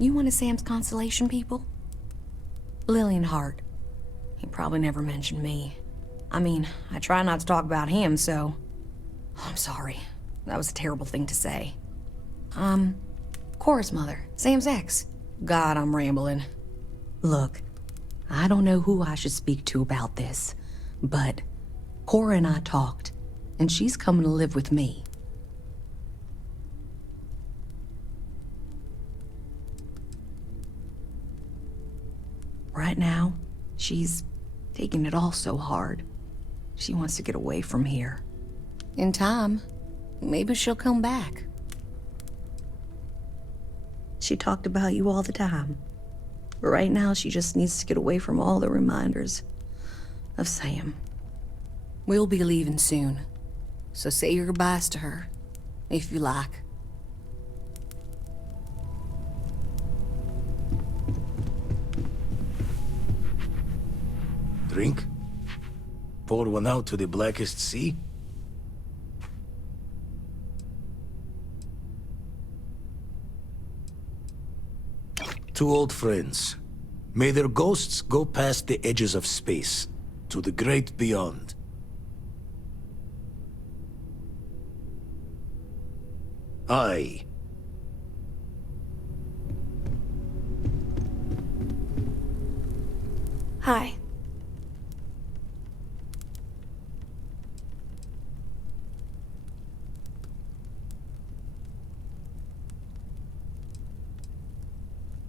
You one of Sam's constellation people? Lillian Hart. He probably never mentioned me. I mean, I try not to talk about him, so... Oh, I'm sorry. That was a terrible thing to say. Cora's mother, Sam's ex. God, I'm rambling. Look, I don't know who I should speak to about this, but Cora and I talked, and she's coming to live with me. Right now, she's taking it all so hard. She wants to get away from here. In time, maybe she'll come back. She talked about you all the time. But right now, she just needs to get away from all the reminders of Sam. We'll be leaving soon, so say your goodbyes to her, if you like. Drink? Pour one out to the blackest sea? Two old friends. May their ghosts go past the edges of space, to the great beyond. Aye. Hi.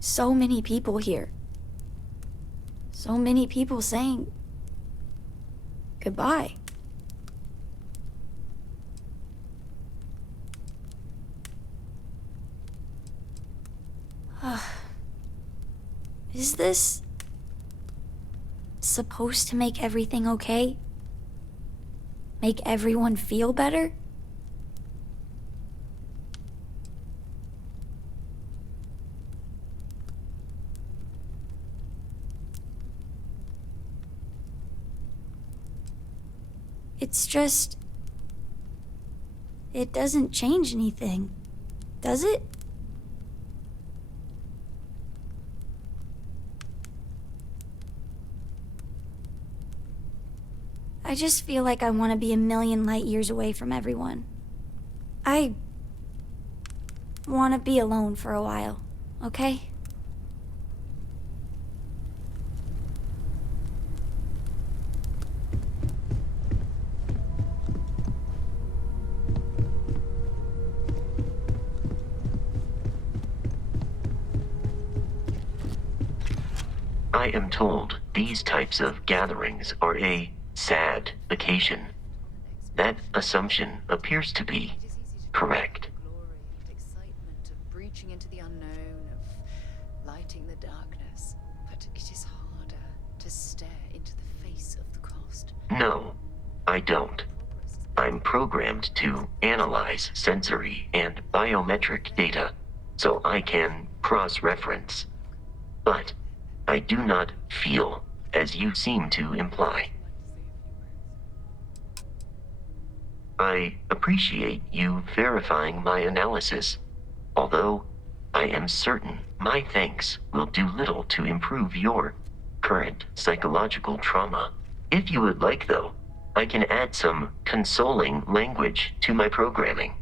So many people here. So many people saying goodbye. Is this supposed to make everything okay? Make everyone feel better? It's just... it doesn't change anything, does it? I just feel like I want to be a million light years away from everyone. I want to be alone for a while, okay? I am told these types of gatherings are a sad occasion. That assumption appears to be correct. Excitement of breaching into the unknown, of lighting the darkness. But it is harder to stare into the face of the cost. No, I don't. I'm programmed to analyze sensory and biometric data, so I can cross-reference. But I do not feel, as you seem to imply. I appreciate you verifying my analysis, although I am certain my thanks will do little to improve your current psychological trauma. If you would like, though, I can add some consoling language to my programming.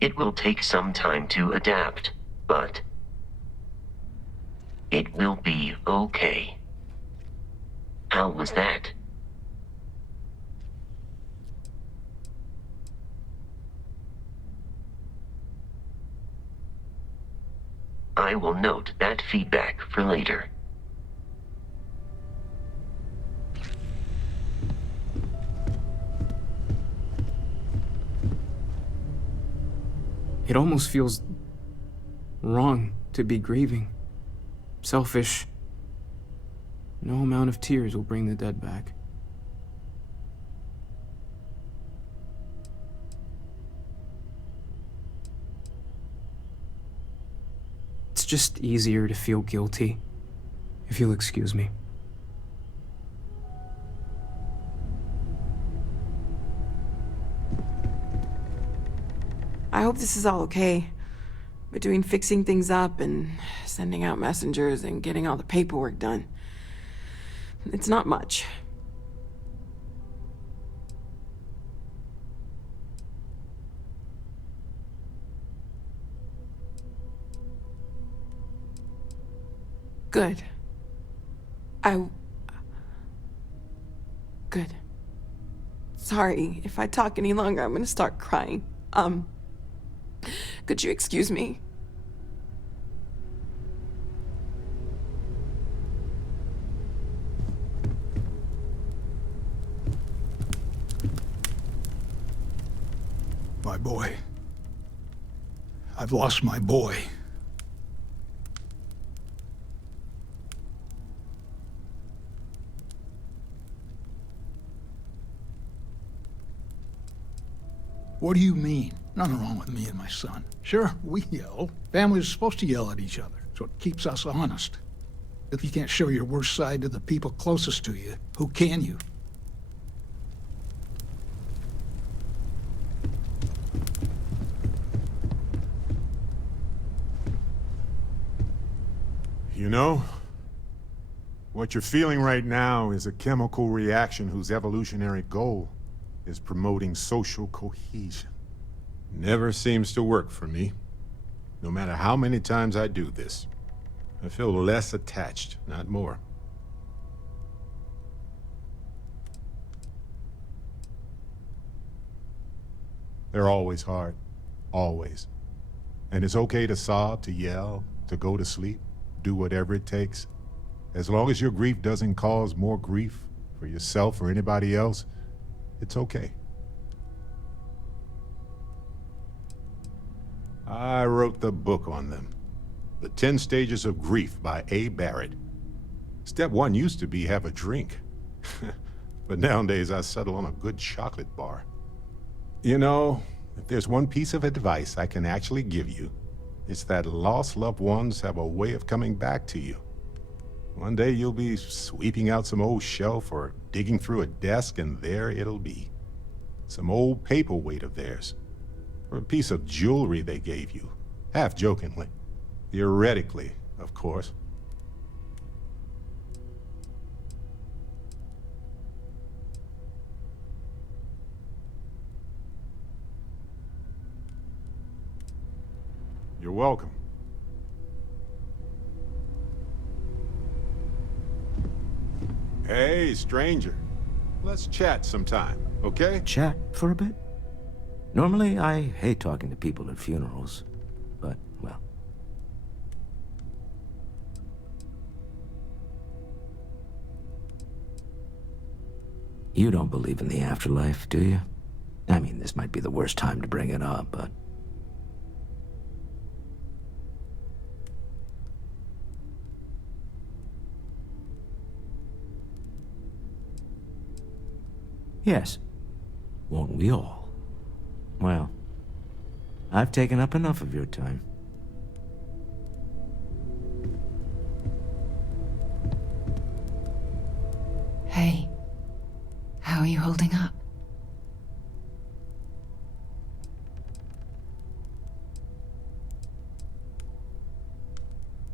It will take some time to adapt, but it will be okay. How was that? I will note that feedback for later. It almost feels wrong to be grieving. Selfish. No amount of tears will bring the dead back. It's just easier to feel guilty, if you'll excuse me. I hope this is all okay. Between fixing things up and sending out messengers and getting all the paperwork done. It's not much. Good. Good. Sorry, if I talk any longer, I'm gonna start crying. Could you excuse me? My boy. I've lost my boy. What do you mean? Nothing wrong with me and my son. Sure, we yell. Families are supposed to yell at each other, so it keeps us honest. If you can't show your worst side to the people closest to you, who can you? You know, what you're feeling right now is a chemical reaction whose evolutionary goal is promoting social cohesion. Never seems to work for me. No matter how many times I do this, I feel less attached, not more. They're always hard. Always. And it's okay to sob, to yell, to go to sleep, do whatever it takes. As long as your grief doesn't cause more grief for yourself or anybody else, it's okay. I wrote the book on them. The 10 Stages of Grief by A. Barrett. Step 1 used to be have a drink. But nowadays I settle on a good chocolate bar. You know, if there's one piece of advice I can actually give you, it's that lost loved ones have a way of coming back to you. One day you'll be sweeping out some old shelf or digging through a desk, and there it'll be. Some old paperweight of theirs. Or a piece of jewelry they gave you, half-jokingly. Theoretically, of course. You're welcome. Hey, stranger. Let's chat sometime, okay? Chat for a bit? Normally, I hate talking to people at funerals, but, well. You don't believe in the afterlife, do you? I mean, this might be the worst time to bring it up, but... Yes. Won't we all? Well, I've taken up enough of your time. Hey, how are you holding up?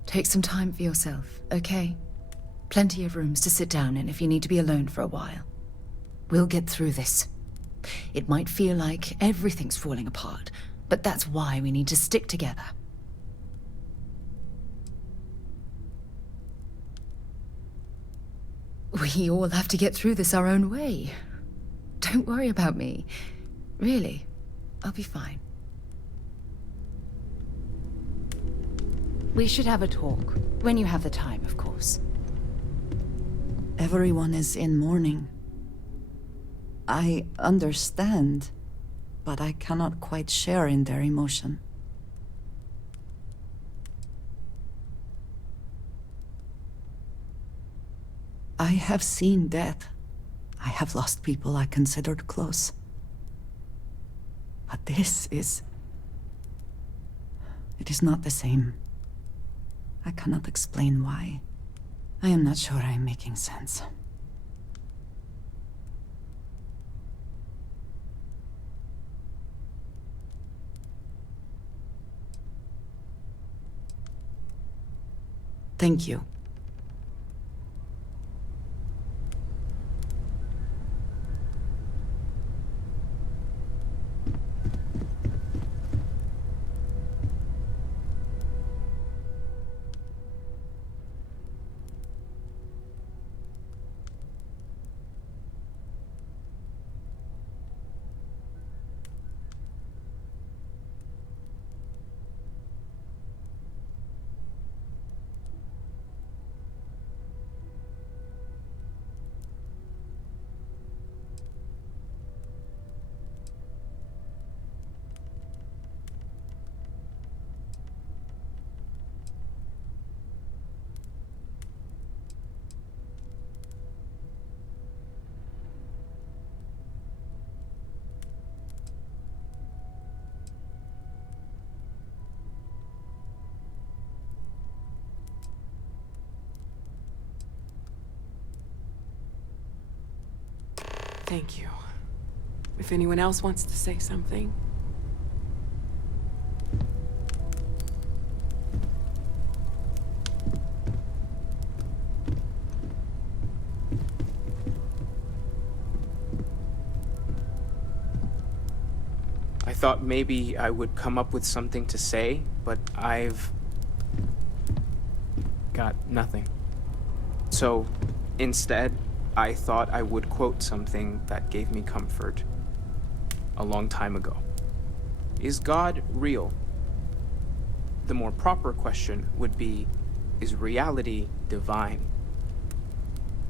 Take some time for yourself, okay? Plenty of rooms to sit down in if you need to be alone for a while. We'll get through this. It might feel like everything's falling apart, but that's why we need to stick together. We all have to get through this our own way. Don't worry about me. Really, I'll be fine. We should have a talk, when you have the time, of course. Everyone is in mourning. I understand, but I cannot quite share in their emotion. I have seen death. I have lost people I considered close. But this is... it is not the same. I cannot explain why. I am not sure I am making sense. Thank you. Thank you. If anyone else wants to say something. I thought maybe I would come up with something to say, but I've got nothing. So instead, I thought I would quote something that gave me comfort a long time ago. Is God real? The more proper question would be, is reality divine?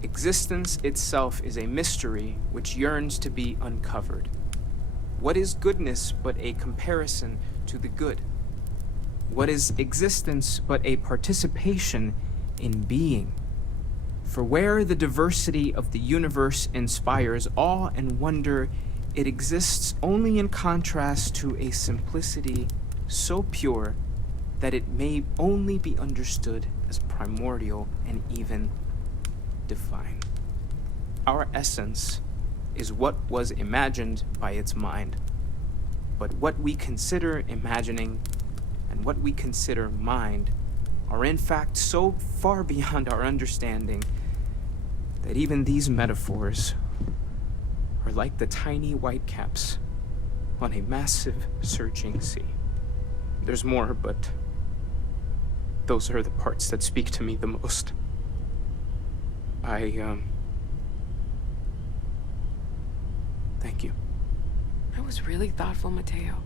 Existence itself is a mystery which yearns to be uncovered. What is goodness but a comparison to the good? What is existence but a participation in being? For where the diversity of the universe inspires awe and wonder, it exists only in contrast to a simplicity so pure that it may only be understood as primordial and even divine. Our essence is what was imagined by its mind, but what we consider imagining and what we consider mind are in fact so far beyond our understanding that even these metaphors are like the tiny whitecaps on a massive surging sea. There's more, but those are the parts that speak to me the most. Thank you. That was really thoughtful, Mateo.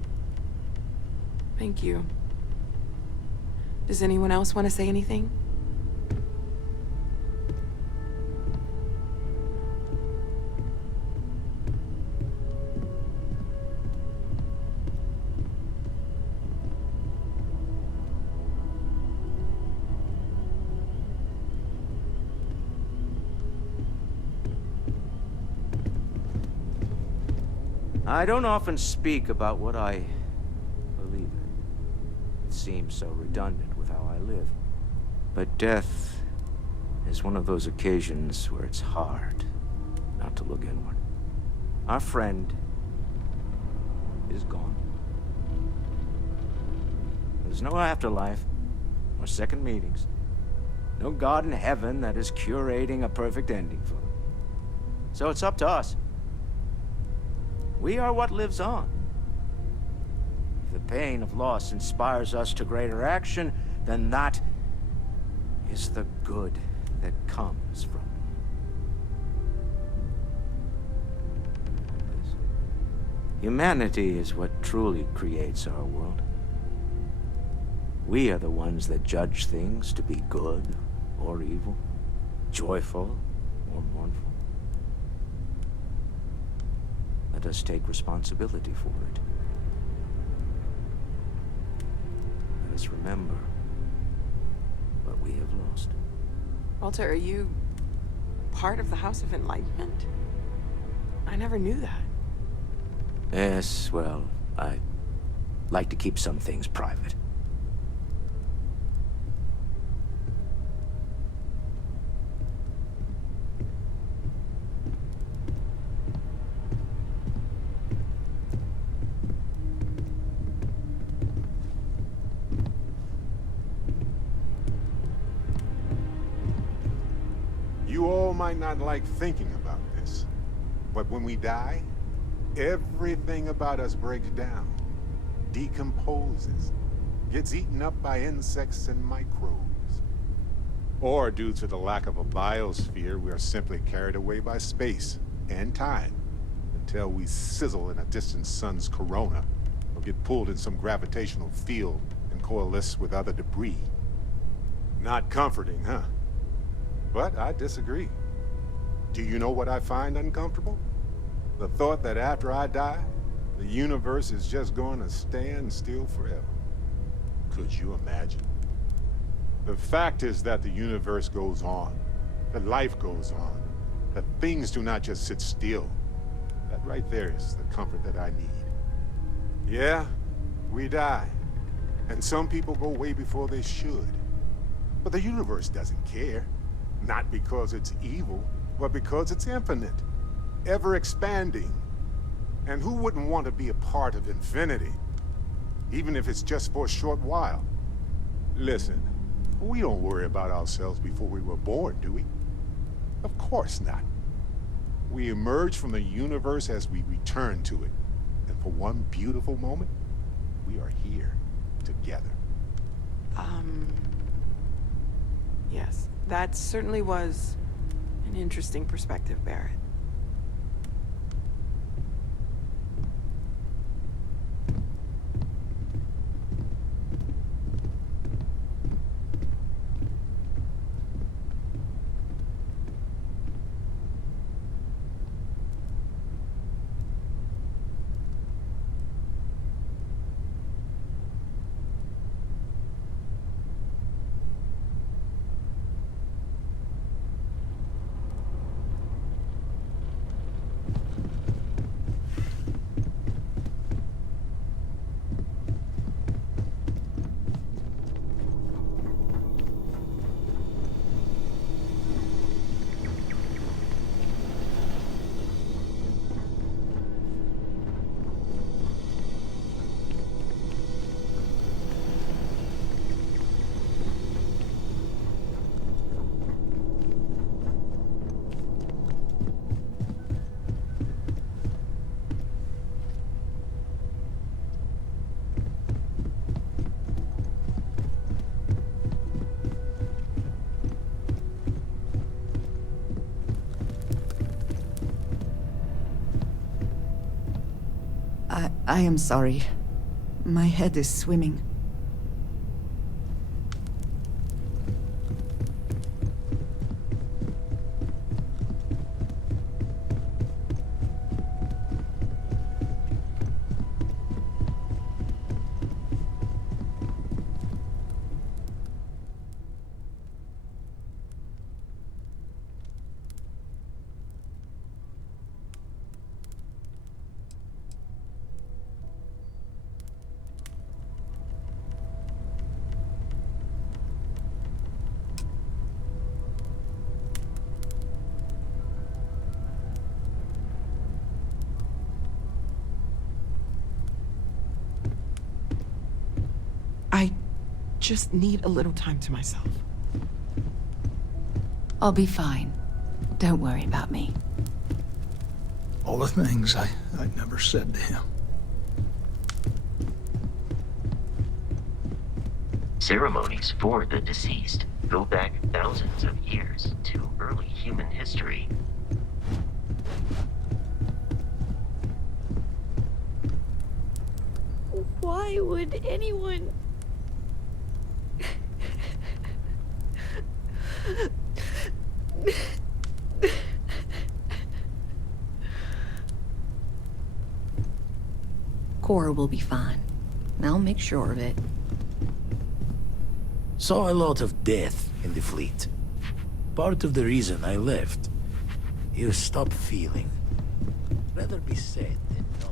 Thank you. Does anyone else want to say anything? I don't often speak about what I believe in. It seems so redundant with how I live. But death is one of those occasions where it's hard not to look inward. Our friend is gone. There's no afterlife, or second meetings. No God in heaven that is curating a perfect ending for them. So it's up to us. We are what lives on. If the pain of loss inspires us to greater action, then that is the good that comes from this. Humanity is what truly creates our world. We are the ones that judge things to be good or evil, joyful or mournful. Let us take responsibility for it. Let us remember what we have lost. Walter, are you part of the House of Enlightenment? I never knew that. Yes, well, I like to keep some things private. You all might not like thinking about this, but when we die, everything about us breaks down, decomposes, gets eaten up by insects and microbes. Or due to the lack of a biosphere, we are simply carried away by space and time until we sizzle in a distant sun's corona or get pulled in some gravitational field and coalesce with other debris. Not comforting, huh? But I disagree. Do you know what I find uncomfortable? The thought that after I die, the universe is just going to stand still forever. Could you imagine? The fact is that the universe goes on, that life goes on, that things do not just sit still. That right there is the comfort that I need. Yeah, we die, and some people go way before they should. But the universe doesn't care. Not because it's evil, but because it's infinite, ever expanding. And who wouldn't want to be a part of infinity? Even if it's just for a short while. Listen, we don't worry about ourselves before we were born, do we? Of course not. We emerge from the universe as we return to it. And for one beautiful moment, we are here together. Yes, that certainly was an interesting perspective, Barrett. I am sorry. My head is swimming. I just need a little time to myself. I'll be fine. Don't worry about me. All the things I never said to him. Ceremonies for the deceased go back thousands of years to early human history. Why would anyone... Cora will be fine. I'll make sure of it. Saw a lot of death in the fleet. Part of the reason I left. You stop feeling. Rather be sad than numb.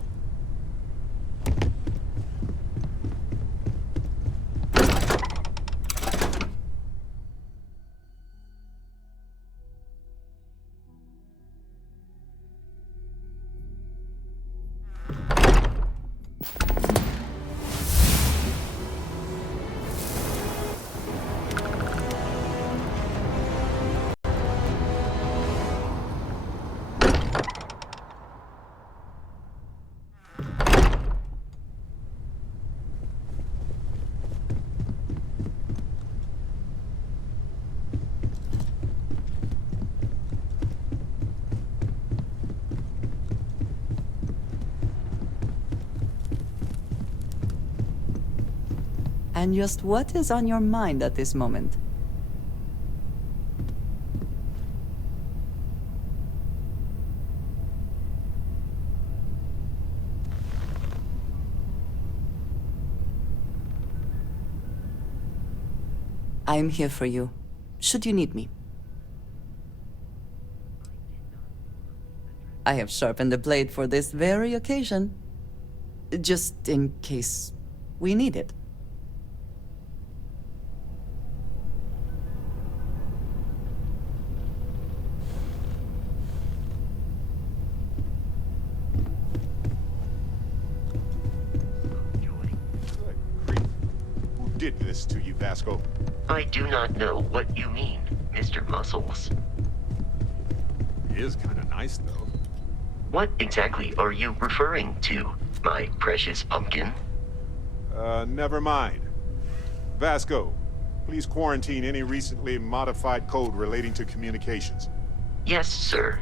And just what is on your mind at this moment? I'm here for you, should you need me. I have sharpened the blade for this very occasion, just in case we need it. Good grief. Who did this to you, Vasco? I do not know what you mean, Mr. Muscles. He is kind of nice, though. What exactly are you referring to, my precious pumpkin? Never mind. Vasco, please quarantine any recently modified code relating to communications. Yes, sir.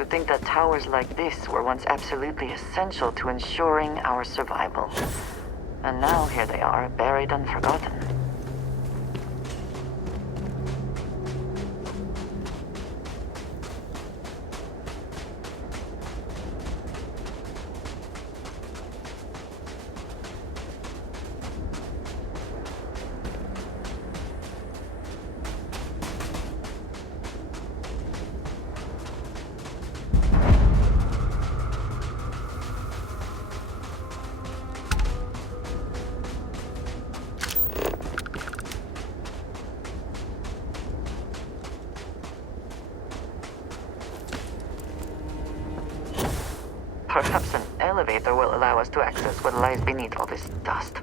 to think that towers like this were once absolutely essential to ensuring our survival. And now here they are, buried and forgotten. Perhaps an elevator will allow us to access what lies beneath all this dust.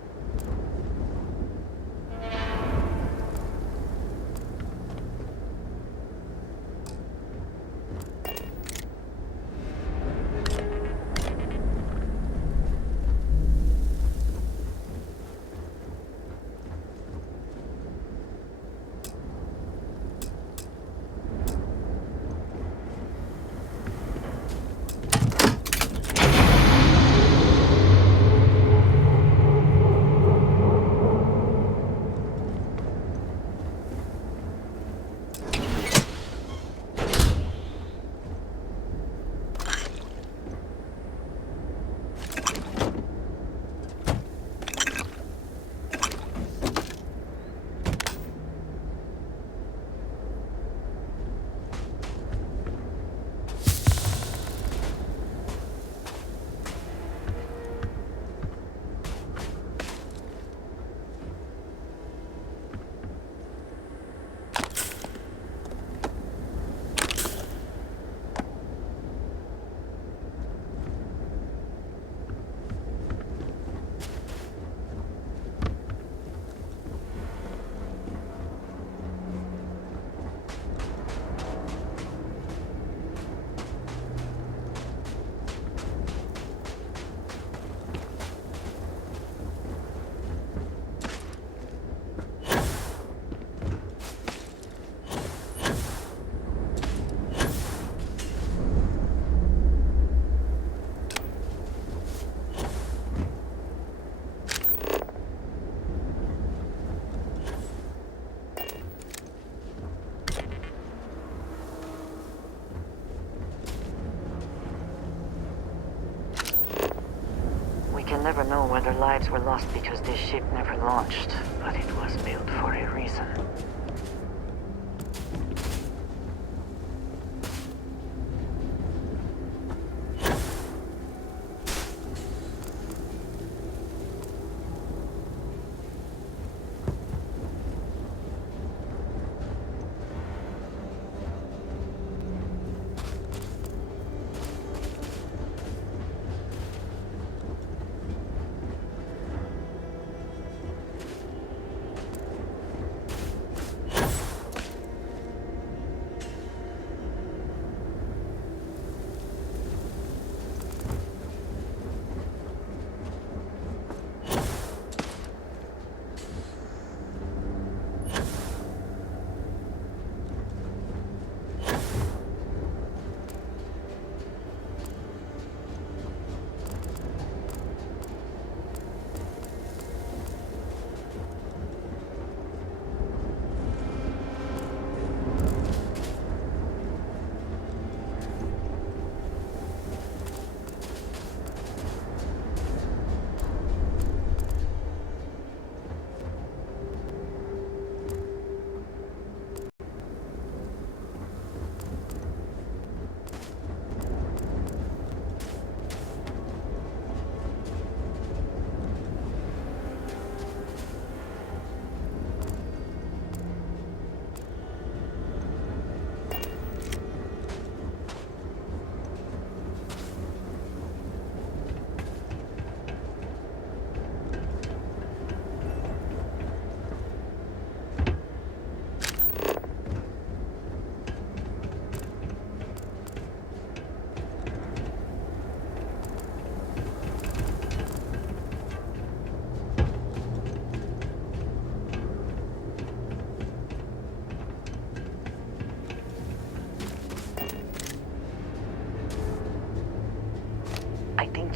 We can never know whether lives were lost because this ship never launched, but it was built for a reason.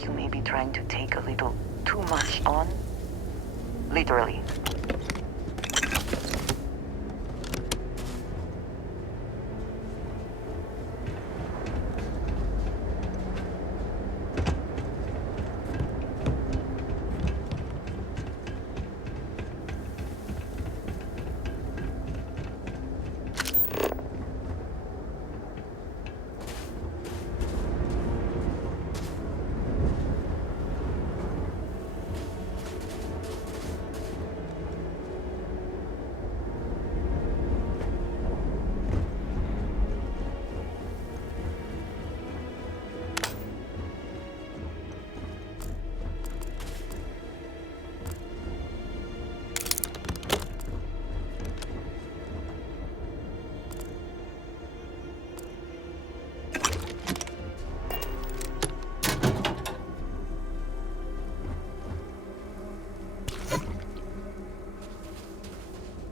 like you may be trying to take a little too much on. Literally.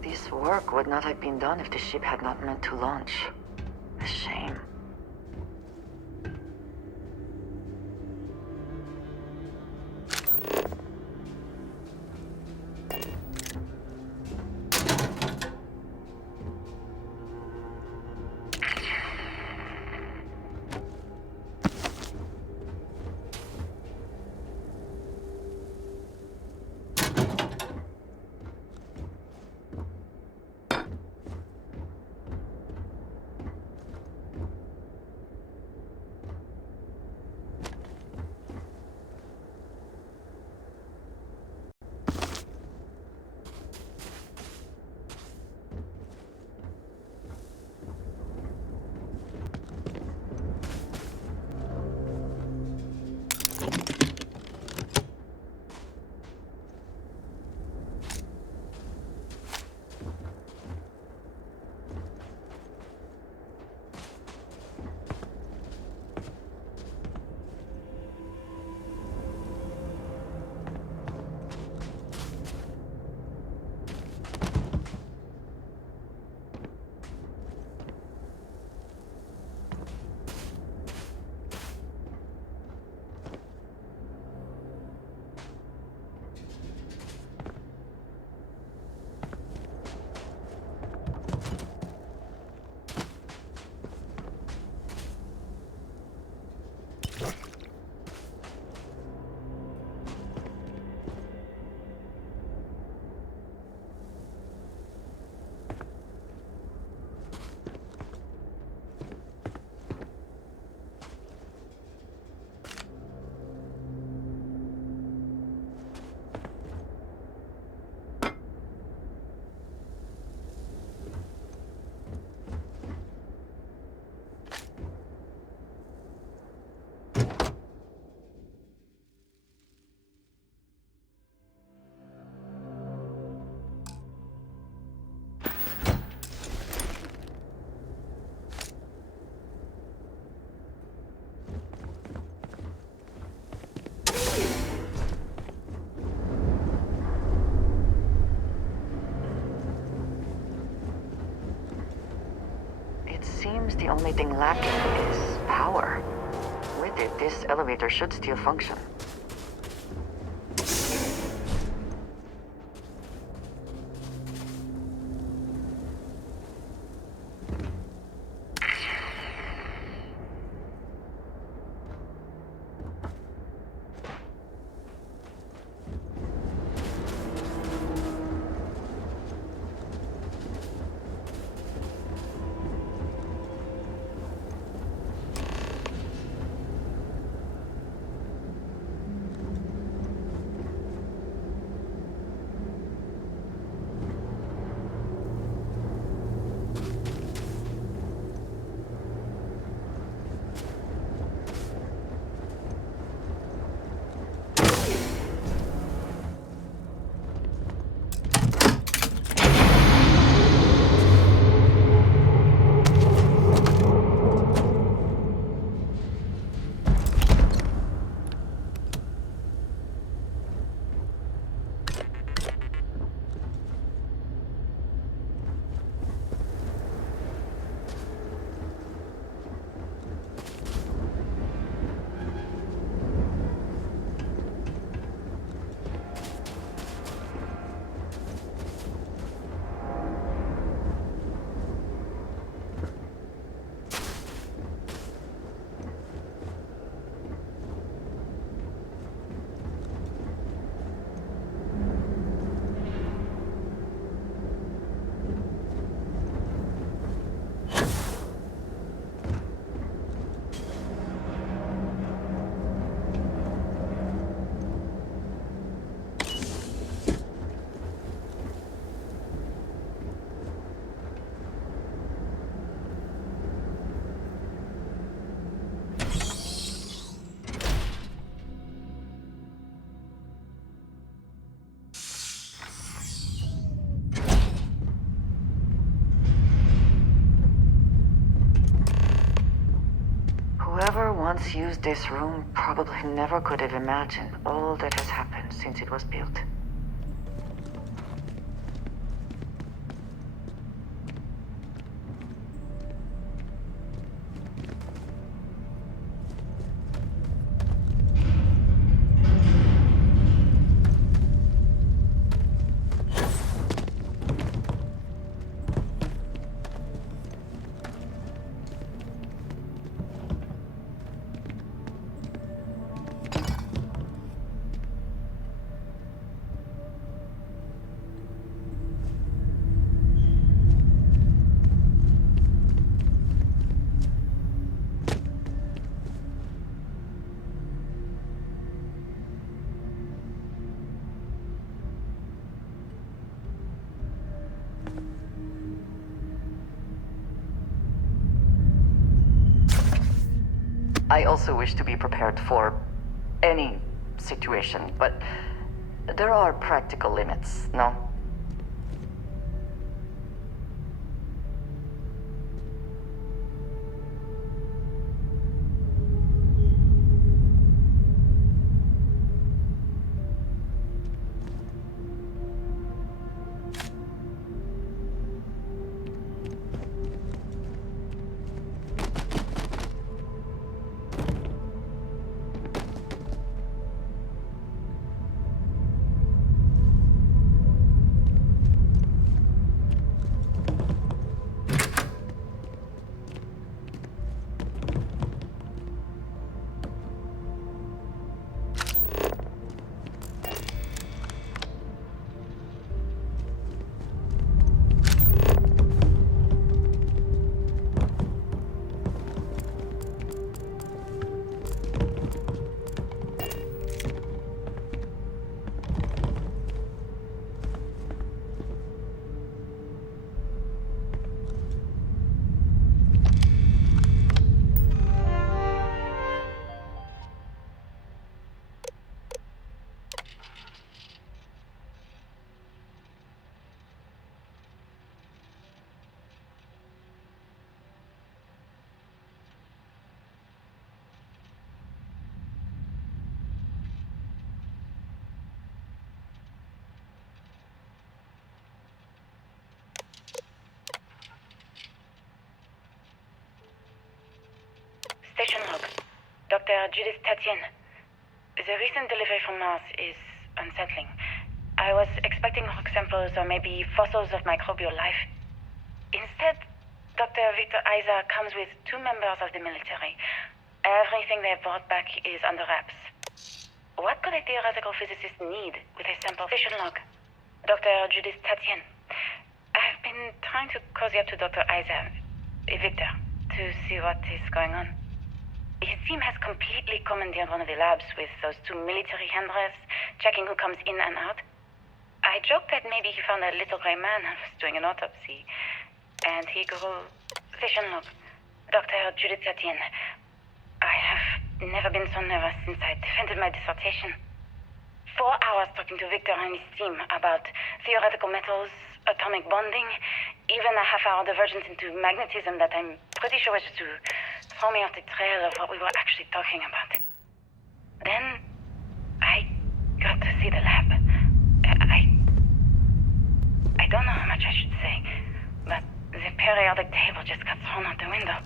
This work would not have been done if the ship had not meant to launch. A shame. Seems the only thing lacking is power. With it, this elevator should still function. Whoever once used this room probably never could have imagined all that has happened since it was built. I also wish to be prepared for any situation, but there are practical limits, no? Station log. Dr. Judith Tatien. The recent delivery from Mars is unsettling. I was expecting rock samples or maybe fossils of microbial life. Instead, Dr. Victor Isa comes with 2 members of the military. Everything they brought back is under wraps. What could a theoretical physicist need with a sample station log? Dr. Judith Tatien. I've been trying to cozy up to Dr. Isa, Victor, to see what is going on. His team has completely commandeered one of the labs with those 2 military handlers, checking who comes in and out. I joked that maybe he found a little gray man and was doing an autopsy. And he grew... Station log. Dr. Judith Tatien. I have never been so nervous since I defended my dissertation. 4 hours talking to Victor and his team about theoretical metals, atomic bonding, even a half-hour divergence into magnetism that I'm pretty sure was to throw me off the trail of what we were actually talking about. Then, I got to see the lab. I don't know how much I should say, but the periodic table just got thrown out the window.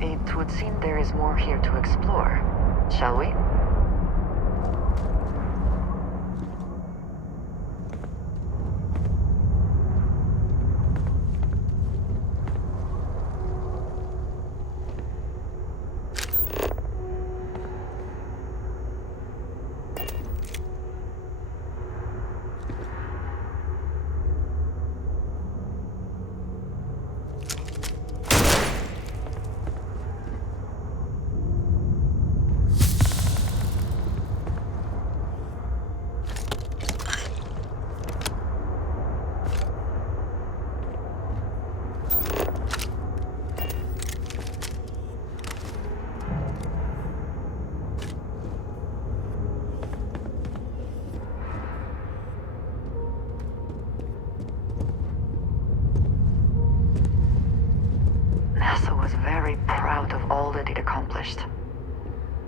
It would seem there is more here to explore. Shall we? accomplished.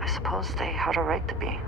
I suppose they had a right to be.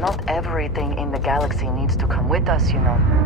Not everything in the galaxy needs to come with us, you know.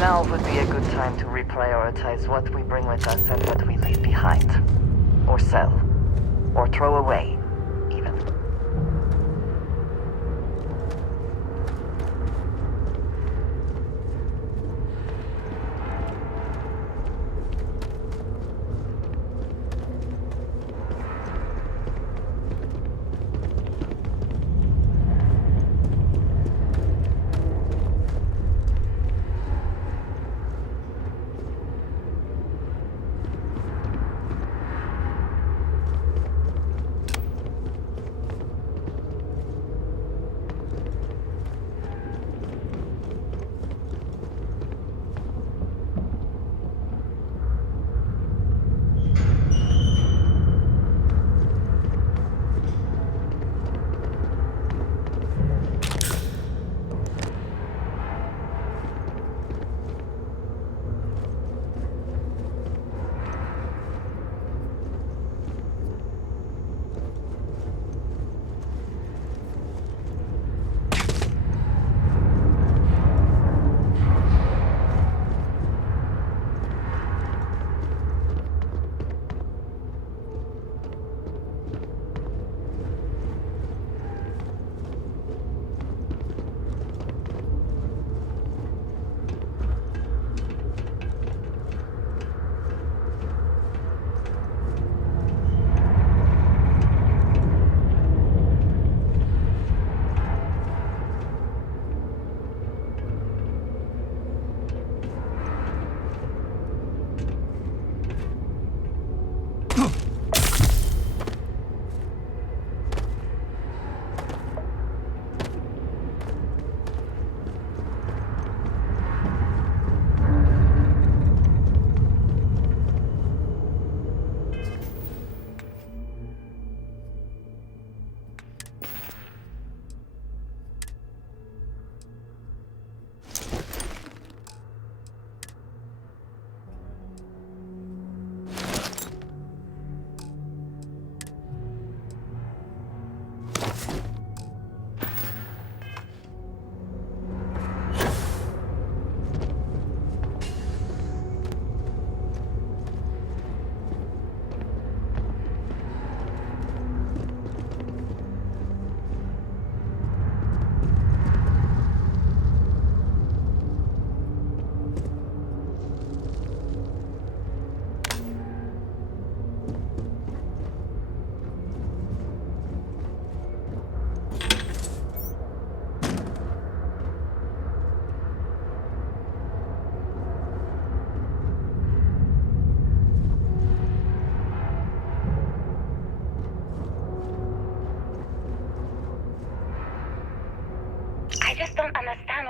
Now would be a good time to reprioritize what we bring with us and what we leave behind. Or sell. Or throw away, even.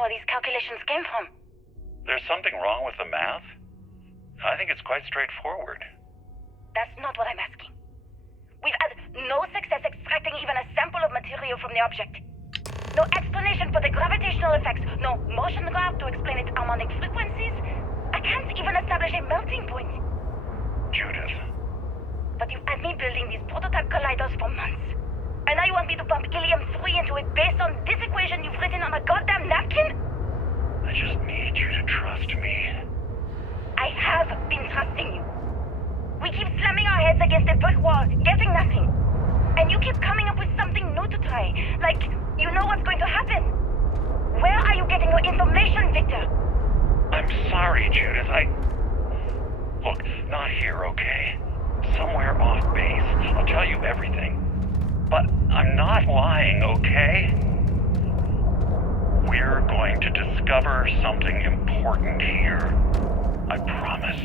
Where these calculations came from. There's something wrong with the math? I think it's quite straightforward. That's not what I'm asking. We've had no success extracting even a sample of material from the object. No explanation for the gravitational effects, no motion graph to explain its harmonic frequencies. I can't even establish a melting point. Judith. But you've had me building these prototype colliders for months. And now you want me to pump helium-3 into it based on this equation you've written on a goddamn napkin? I just need you to trust me. I have been trusting you. We keep slamming our heads against a brick wall, getting nothing. And you keep coming up with something new to try. Like, you know what's going to happen. Where are you getting your information, Victor? I'm sorry, Judith. Look, not here, okay? Somewhere off base. I'll tell you everything. But I'm not lying, okay? We're going to discover something important here. I promise.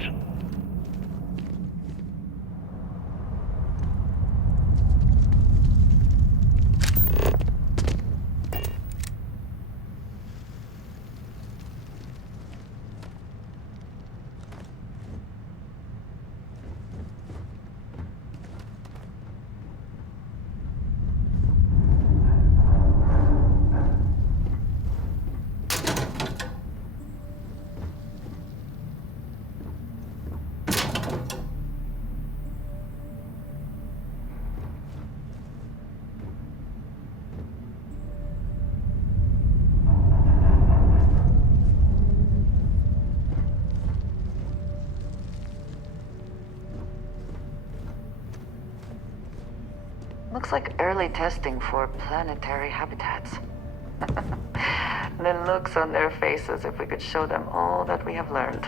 like early testing for planetary habitats. The looks on their faces if we could show them all that we have learned.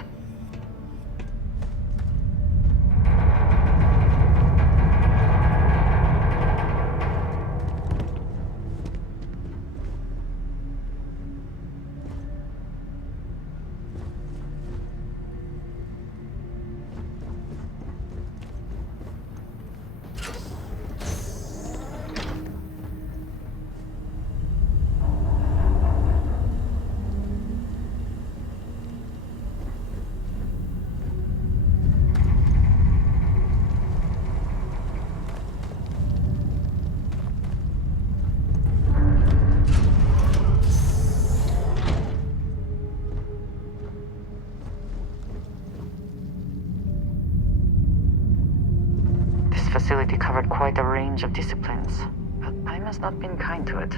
Facility covered quite a range of disciplines, but I must not been kind to it.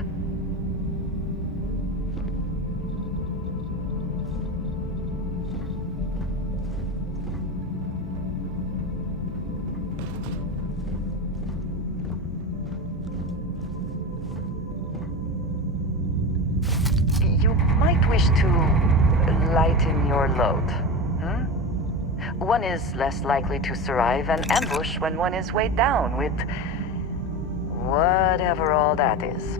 You might wish to lighten your load. One is less likely to survive an ambush when one is weighed down with whatever all that is.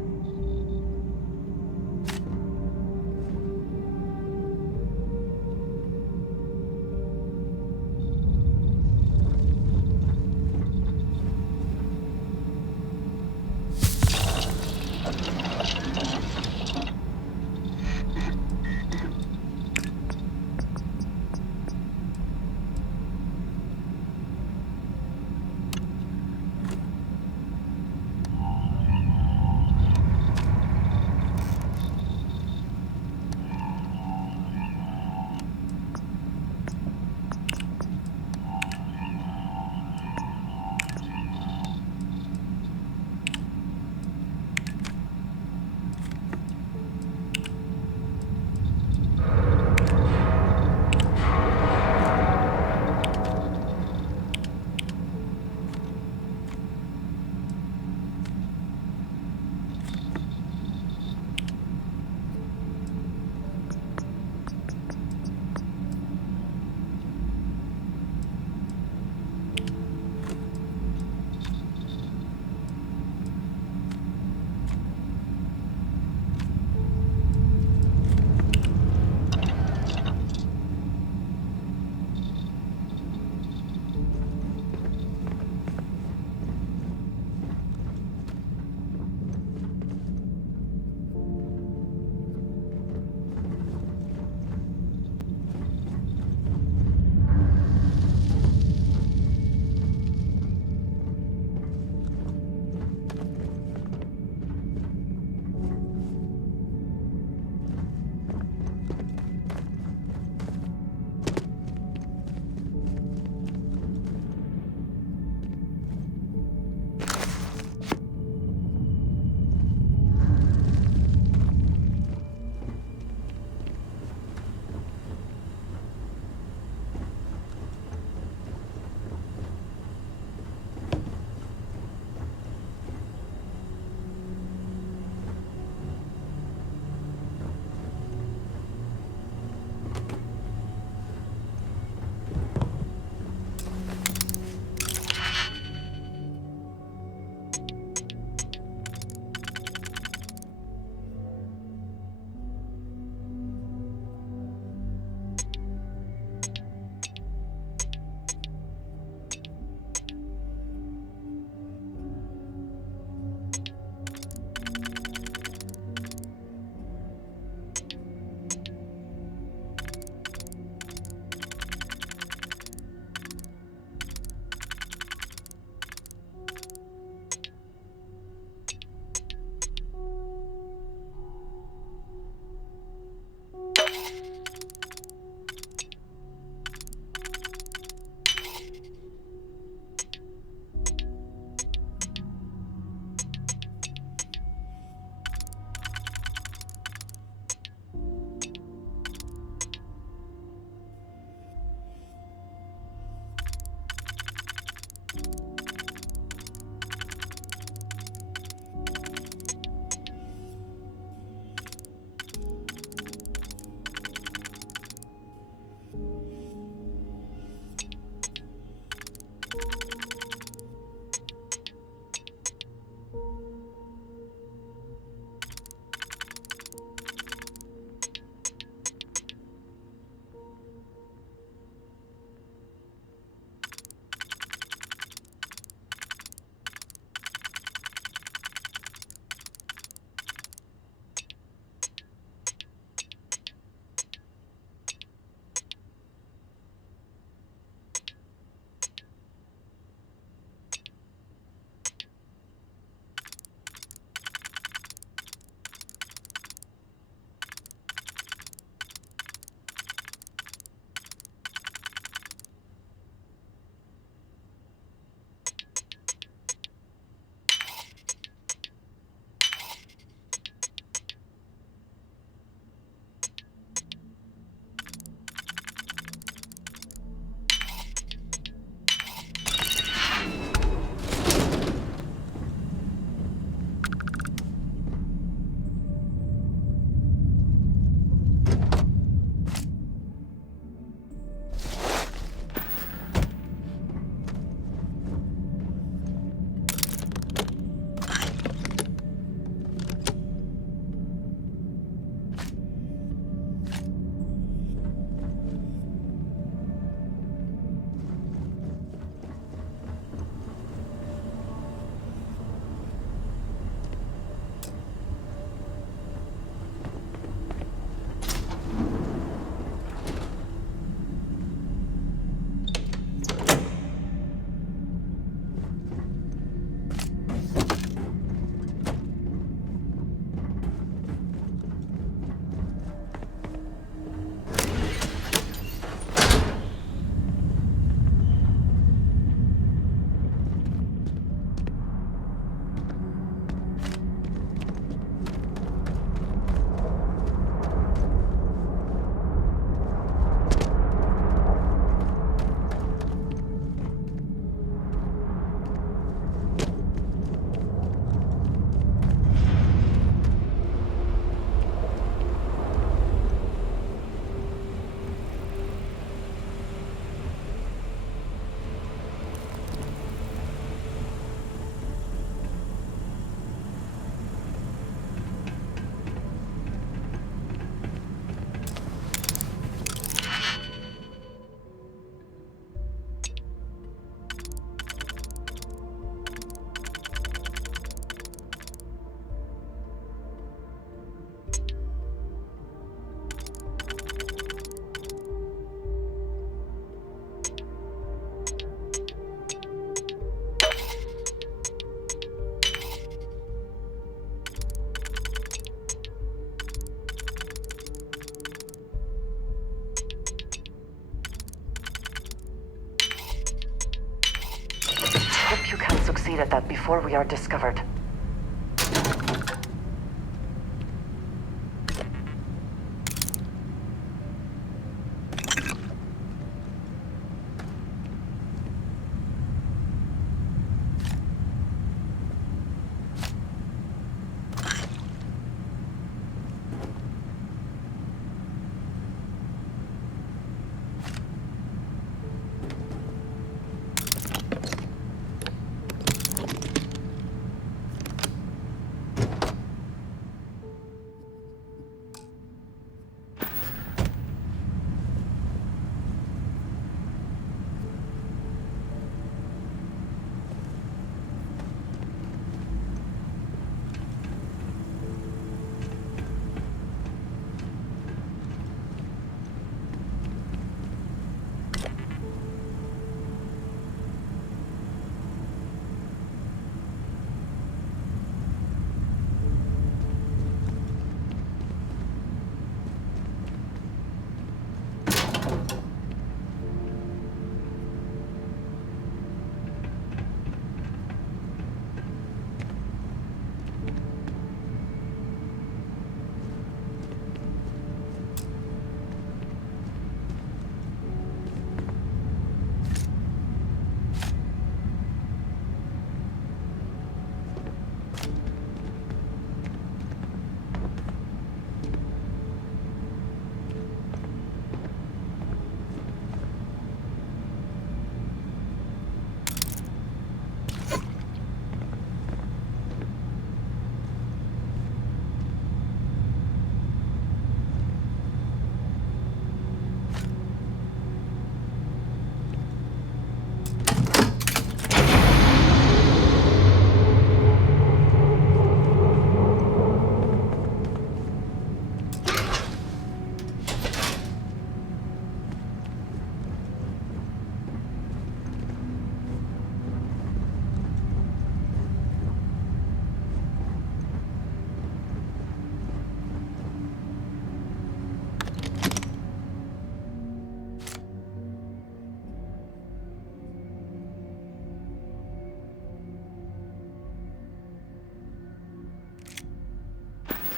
get that before we are discovered.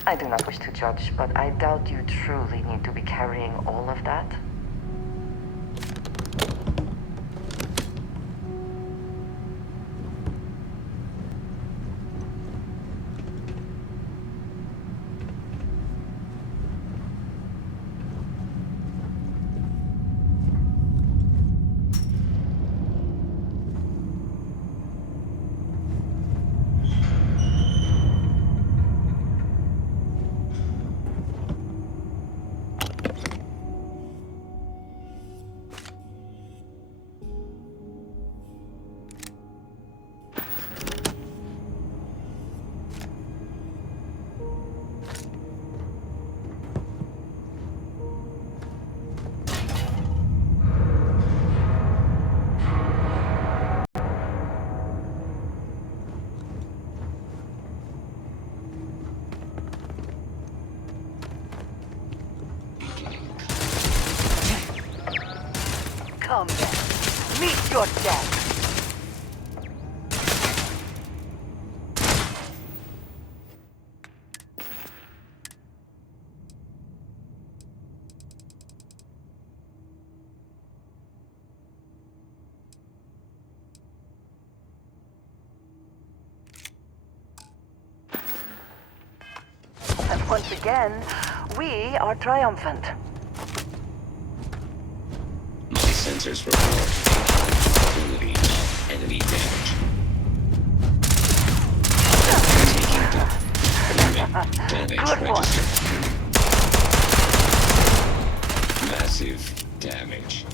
I do not wish to judge, but I doubt you truly need to be carrying all of that. Come then, meet your death! And once again, we are triumphant. My sensors report possibility of enemy damage. Taking damage registered. Massive damage.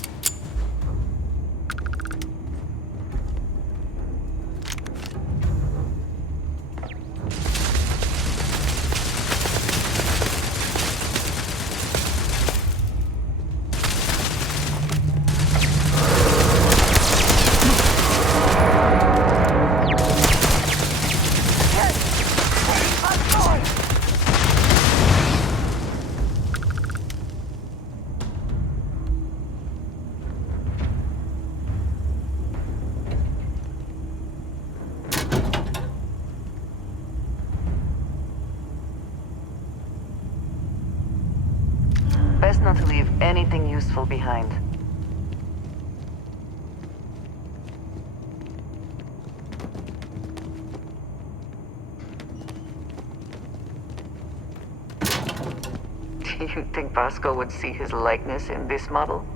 Best not to leave anything useful behind. Do you think Vasco would see his likeness in this model?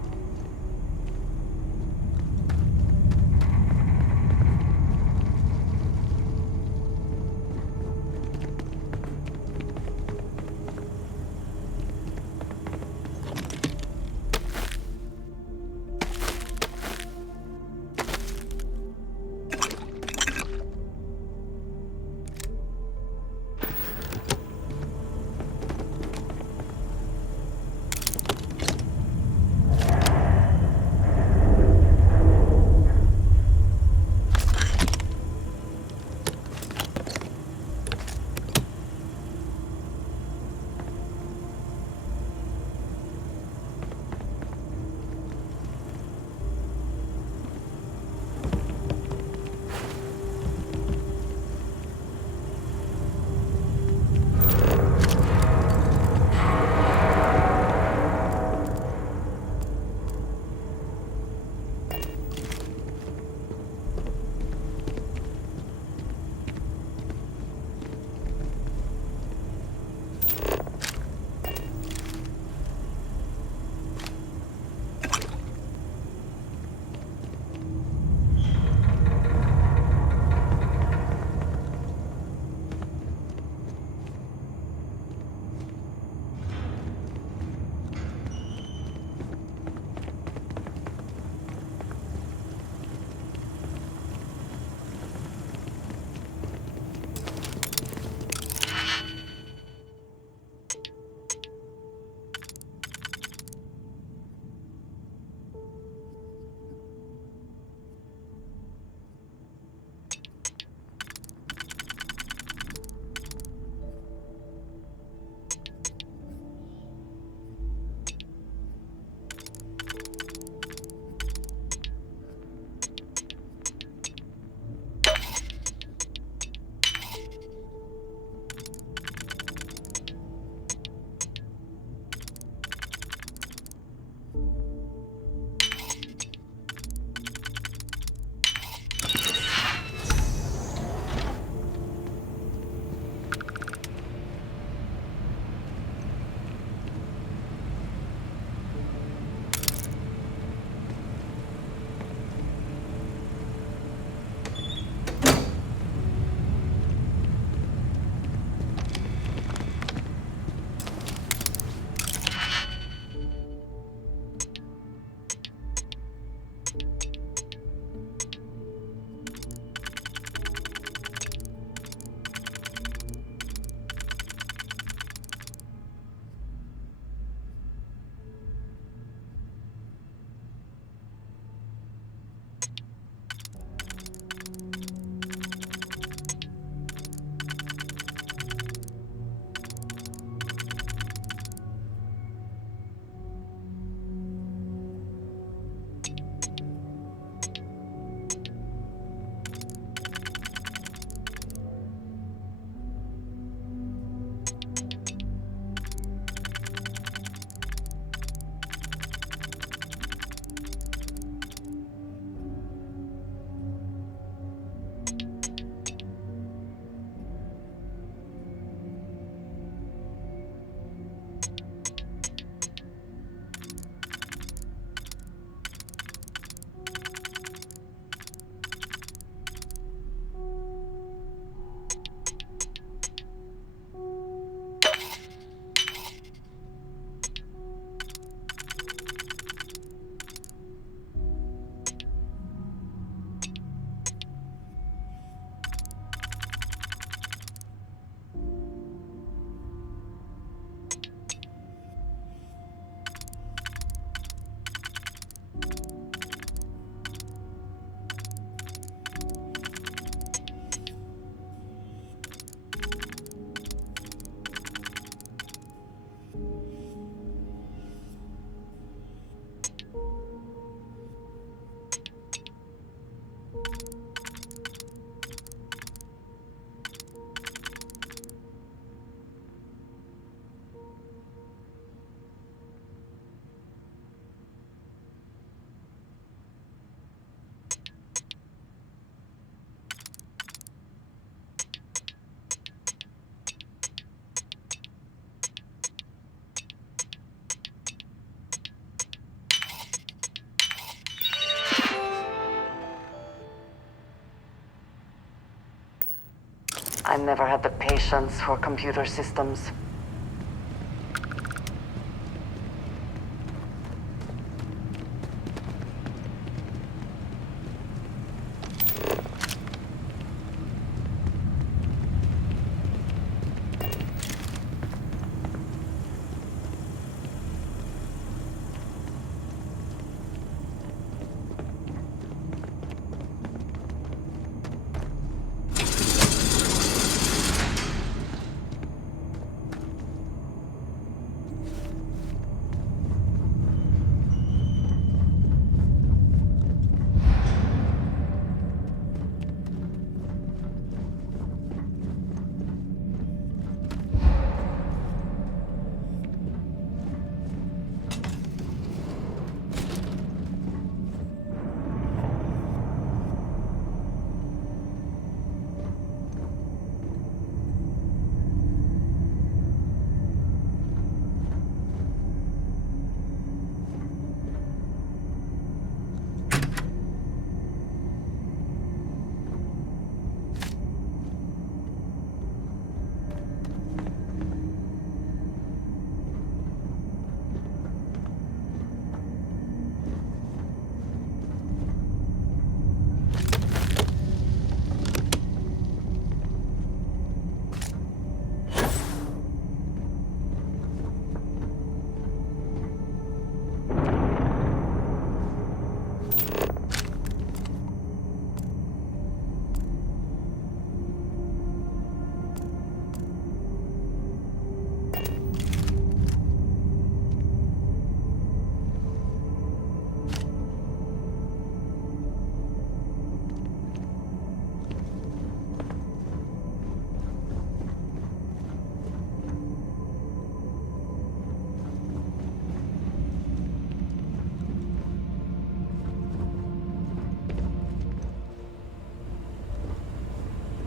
I never had the patience for computer systems.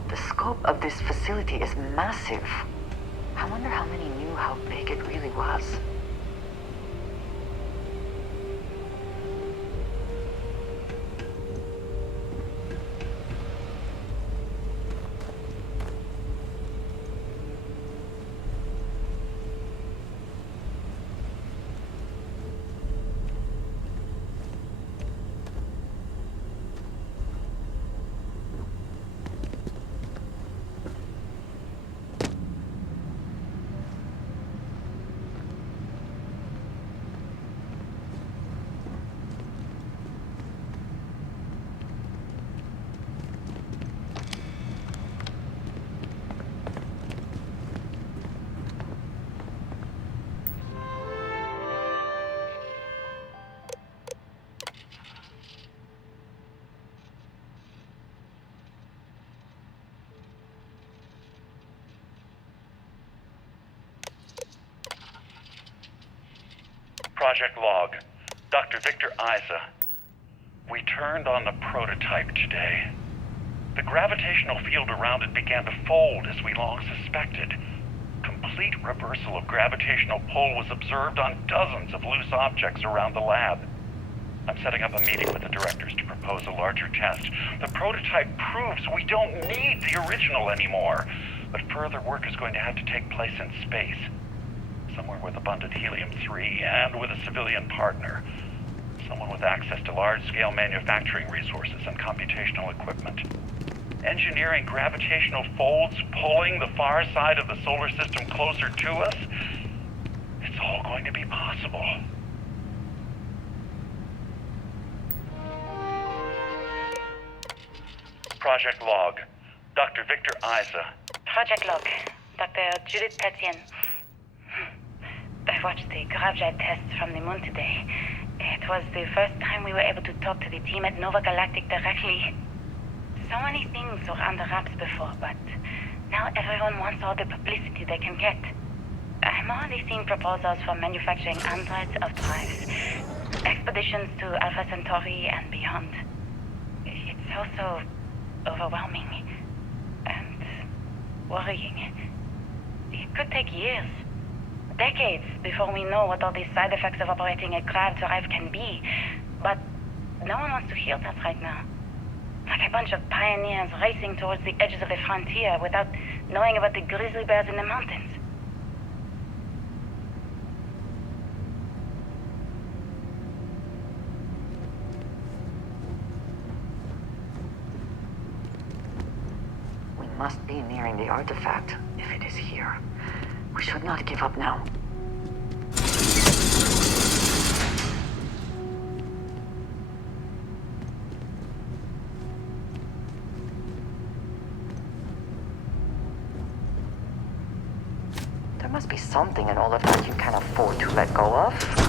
The scope of this facility is massive. I wonder how many knew how big it really was. Project Log, Dr. Victor Isa. We turned on the prototype today. The gravitational field around it began to fold as we long suspected. Complete reversal of gravitational pull was observed on dozens of loose objects around the lab. I'm setting up a meeting with the directors to propose a larger test. The prototype proves we don't need the original anymore, but further work is going to have to take place in space. Somewhere with abundant helium-3 and with a civilian partner. Someone with access to large-scale manufacturing resources and computational equipment. Engineering gravitational folds pulling the far side of the solar system closer to us? It's all going to be possible. Project Log, Dr. Victor Isa. Project Log, Dr. Judith Tatien. I watched the gravjet tests from the moon today. It was the first time we were able to talk to the team at Nova Galactic directly. So many things were under wraps before, but now everyone wants all the publicity they can get. I'm already seeing proposals for manufacturing androids of drives, expeditions to Alpha Centauri and beyond. It's also overwhelming and worrying. It could take years, decades, before we know what all these side effects of operating a grav drive can be. But no one wants to hear that right now. Like a bunch of pioneers racing towards the edges of the frontier without knowing about the grizzly bears in the mountains. We must be nearing the artifact, if it is here. We should not give up now. There must be something in all of that you can afford to let go of.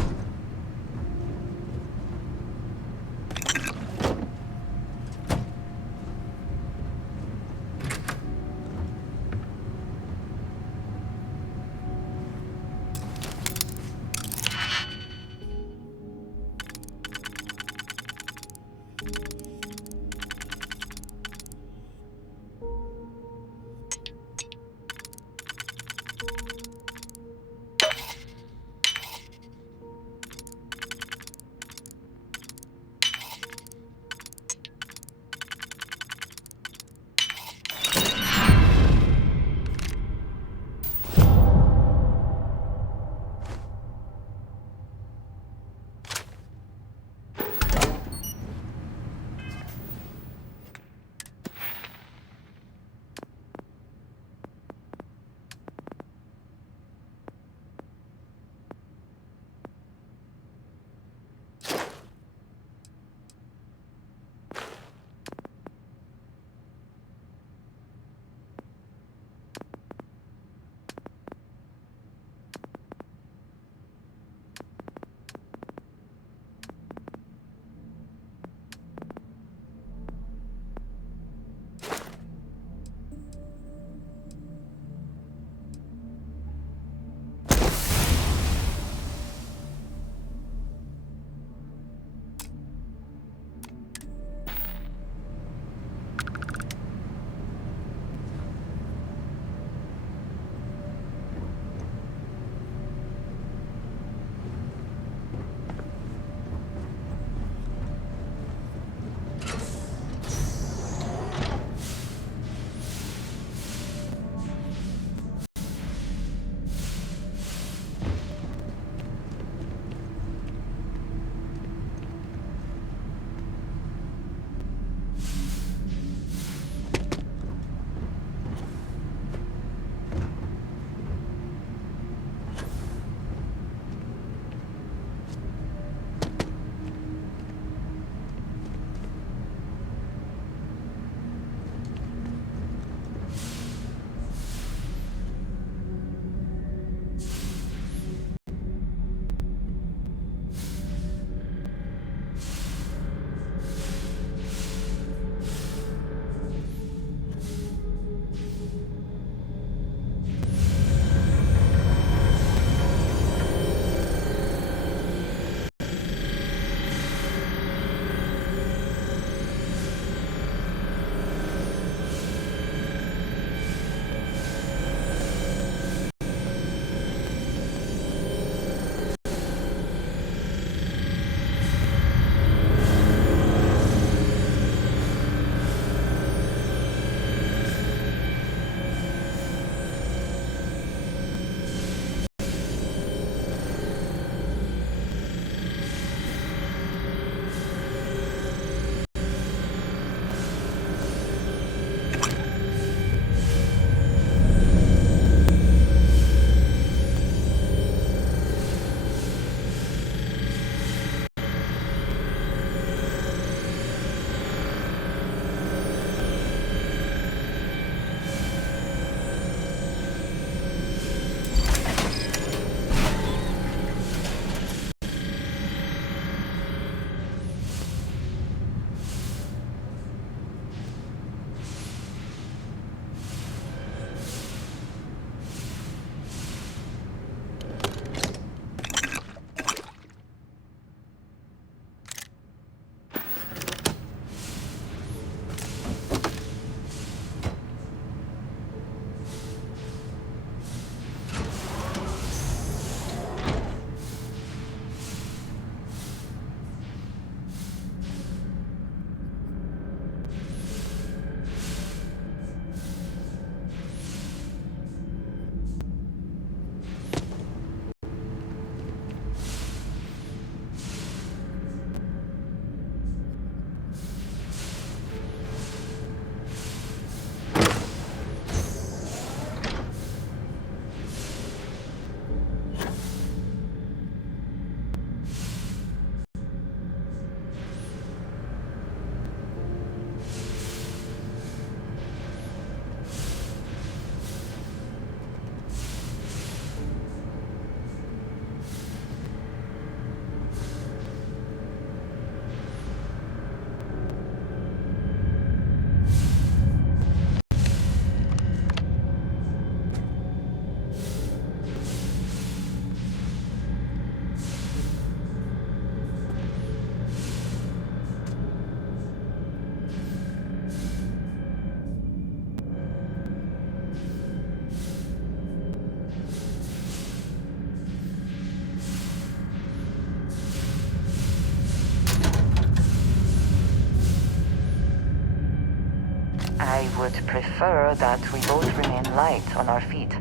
I would prefer that we both remain light on our feet.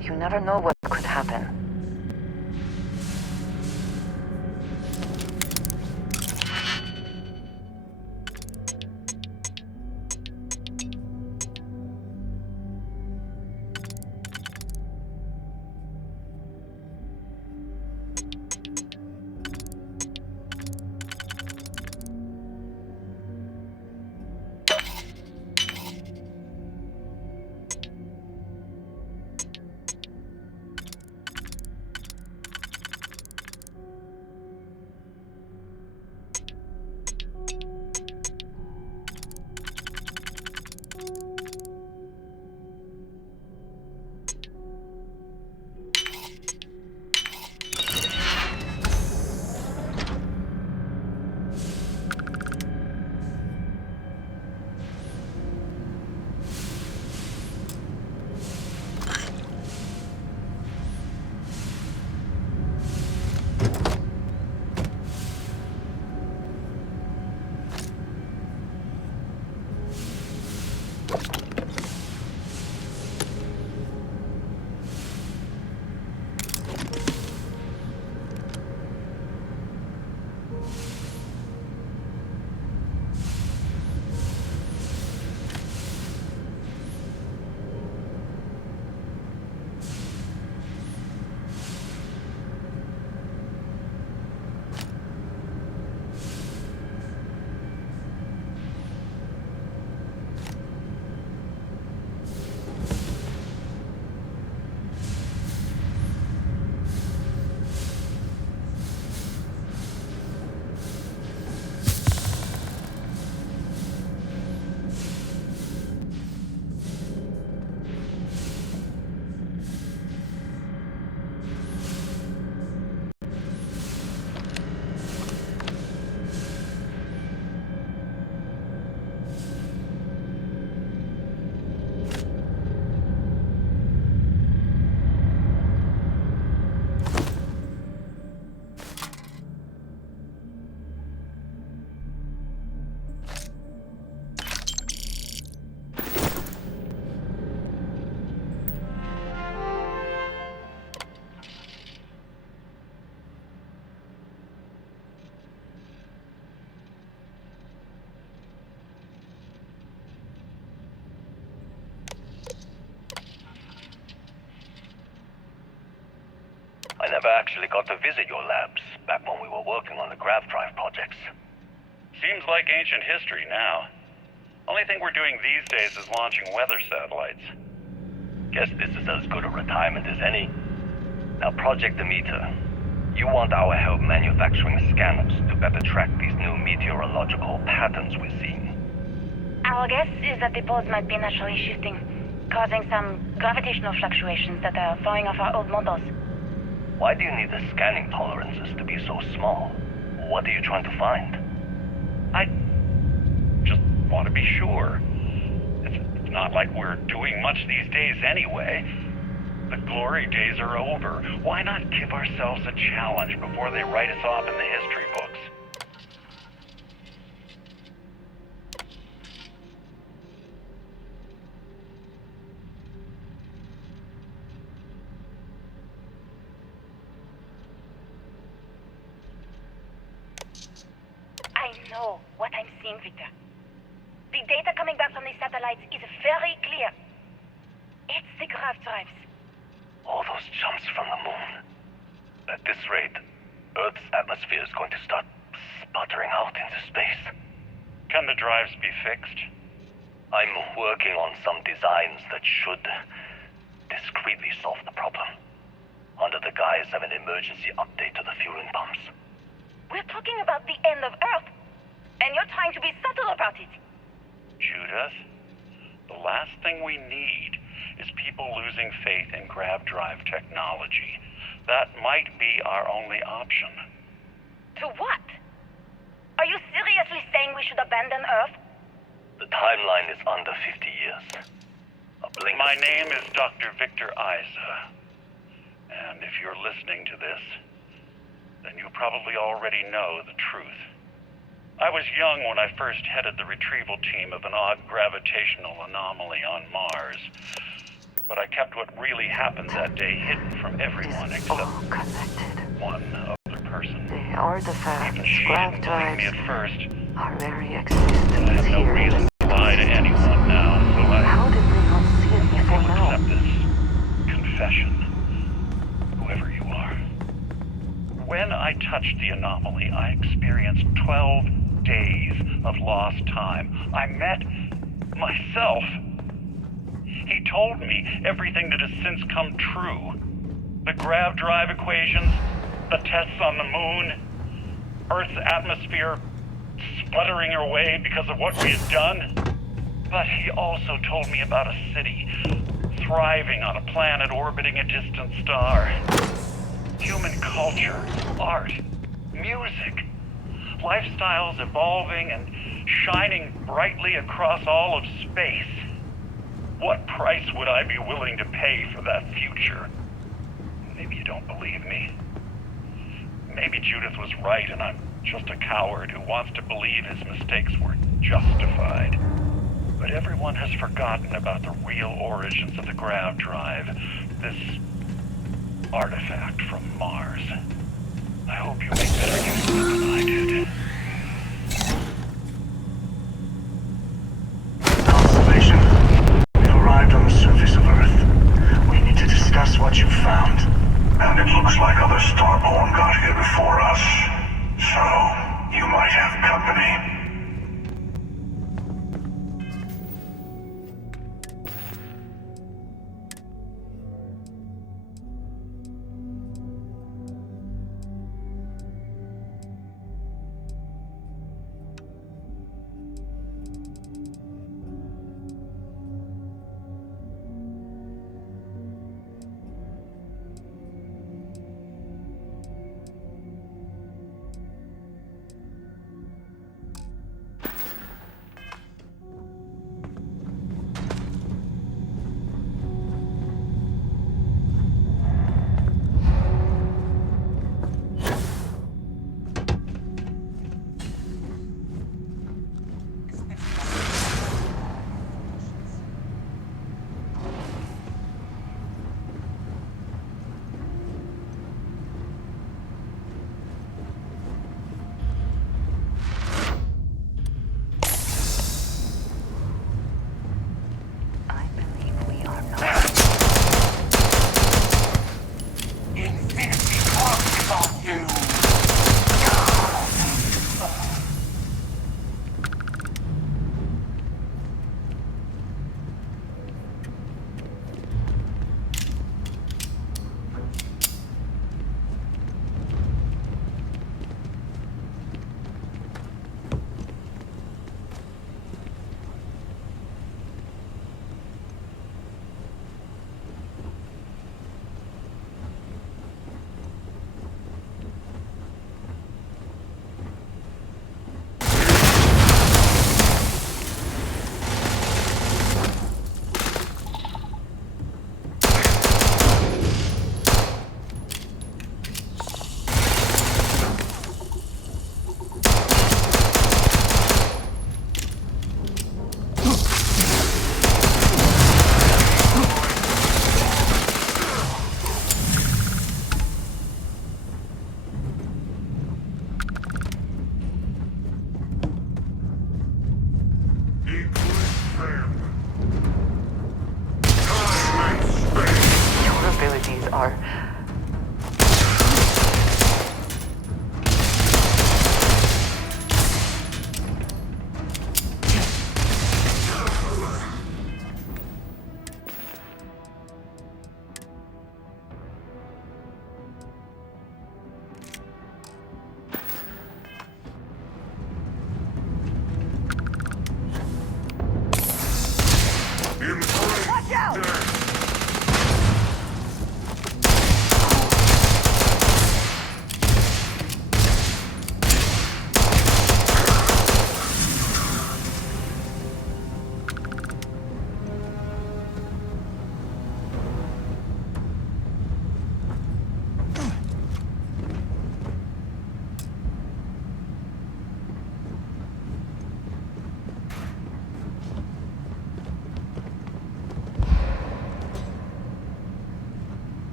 You never know what could happen. I never actually got to visit your labs back when we were working on the grav drive projects. Seems like ancient history now. Only thing we're doing these days is launching weather satellites. Guess this is as good a retirement as any. Now, Project Demeter. You want our help manufacturing scanners to better track these new meteorological patterns we're seeing. Our guess is that the poles might be naturally shifting, causing some gravitational fluctuations that are throwing off our old models. Why do you need the scanning tolerances to be so small? What are you trying to find? I just want to be sure. It's not like we're doing much these days anyway. The glory days are over. Why not give ourselves a challenge before they write us off in the history books? I know what I'm seeing, Victor. The data coming back from the satellites is very clear. It's the grav drives. All those jumps from the moon. At this rate, Earth's atmosphere is going to start sputtering out into space. Can the drives be fixed? I'm working on some designs that should discreetly solve the problem, under the guise of an emergency update to the fueling pumps. We're talking about the end of Earth, and you're trying to be subtle about it. Judith, the last thing we need is people losing faith in grav drive technology. That might be our only option. To what? Are you seriously saying we should abandon Earth? The timeline is under 50 years. A blink. My name is Dr. Victor Isa. And if you're listening to this, then you probably already know the truth. I was young when I first headed the retrieval team of an odd gravitational anomaly on Mars. But I kept what really happened that day hidden from everyone except one other person. The artifacts, Even she grav didn't believe me drives, at first. our very But I existence have no here. reason to lie to anyone now, so How did we not see it before will now? accept this confession, whoever you are. When I touched the anomaly, I experienced 12 days of lost time. I met myself. He told me everything that has since come true. The grav drive equations, the tests on the moon, Earth's atmosphere sputtering away because of what we had done. But he also told me about a city thriving on a planet orbiting a distant star. Human culture, art, music, lifestyles evolving and shining brightly across all of space. What price would I be willing to pay for that future? Maybe you don't believe me. Maybe Judith was right and I'm just a coward who wants to believe his mistakes were justified. But everyone has forgotten about the real origins of the grav drive, this artifact from Mars. I hope you make better use of it than I did. Constellation, we've arrived on the surface of Earth. We need to discuss what you found. And it looks like other Starborn got here before us. So, you might have company.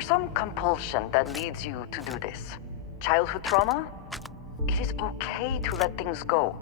there some compulsion that leads you to do this? Childhood trauma? It is okay to let things go.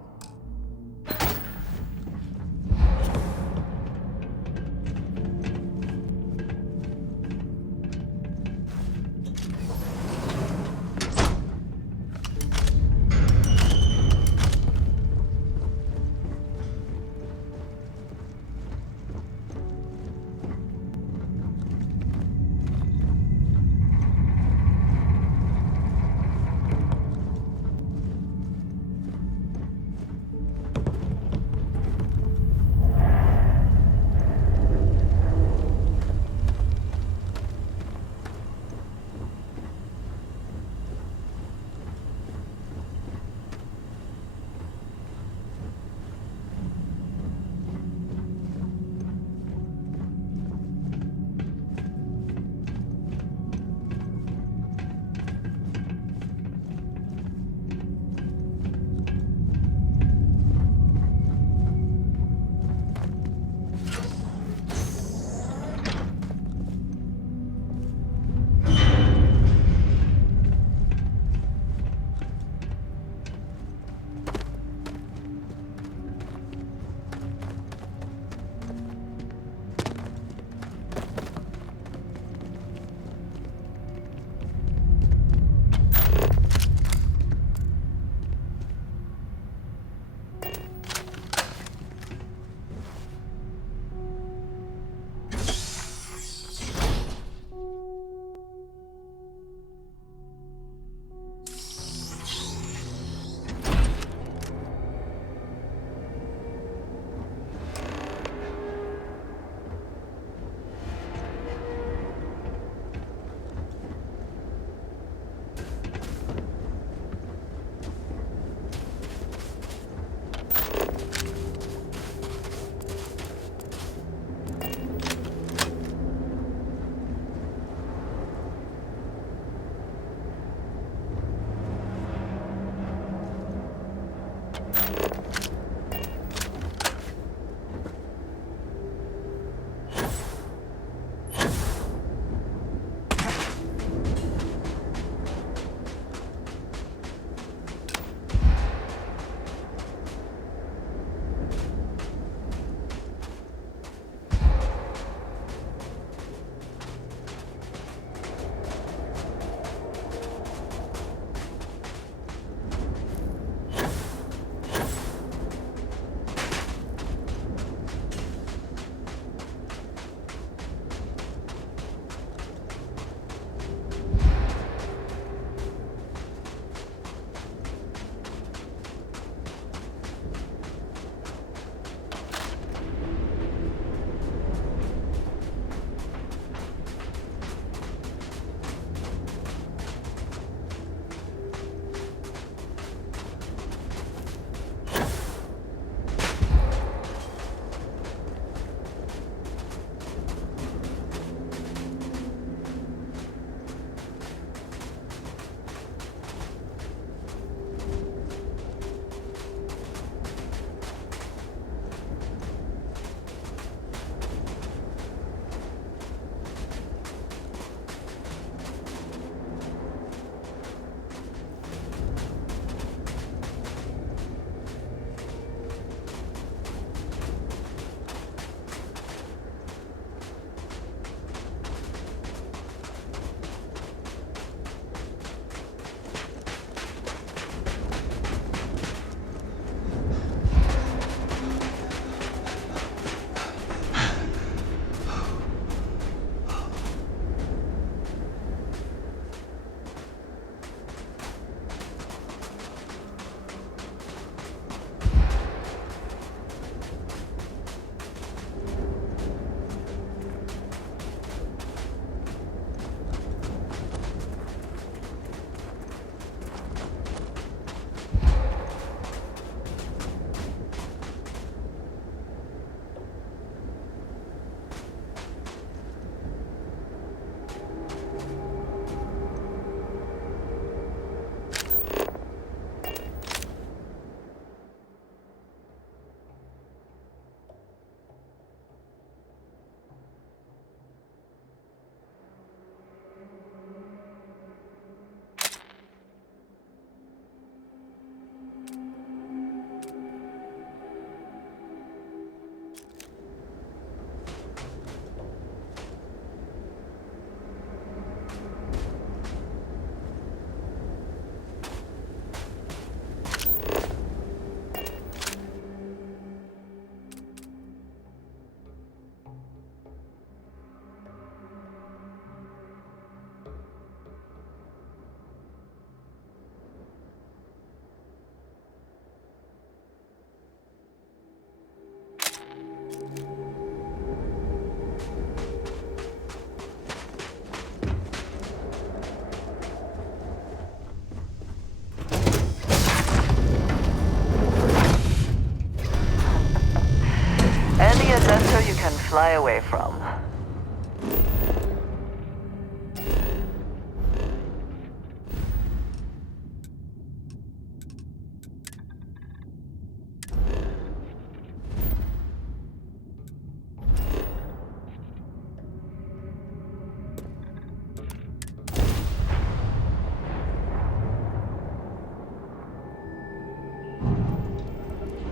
fly away from.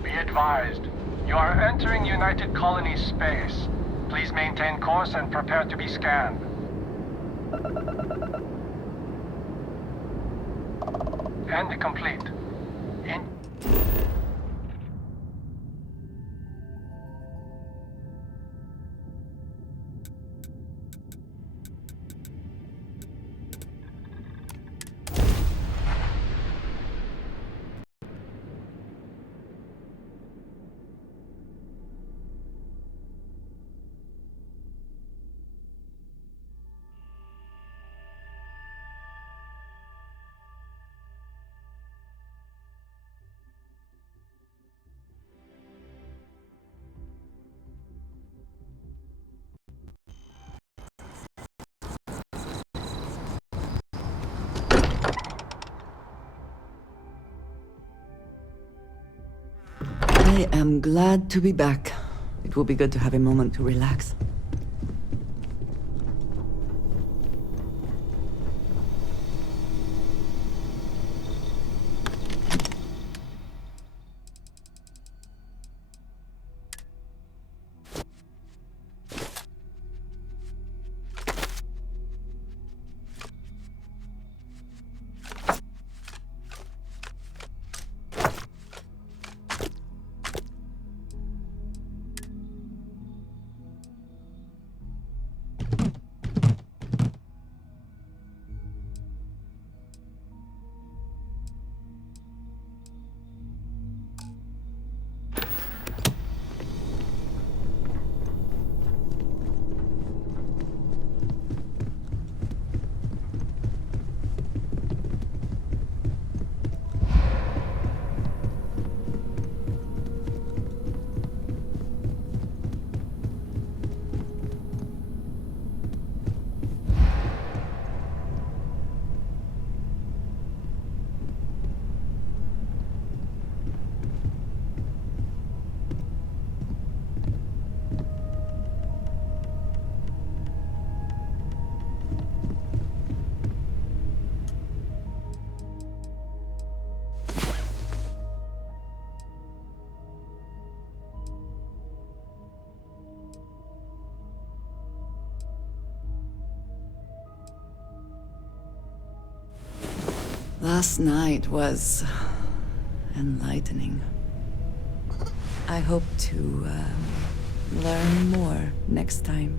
Be advised, you are entering United Colony space. Please maintain course and prepare to be scanned. And complete. In I am glad to be back. It will be good to have a moment to relax. Last night was enlightening. I hope to learn more next time.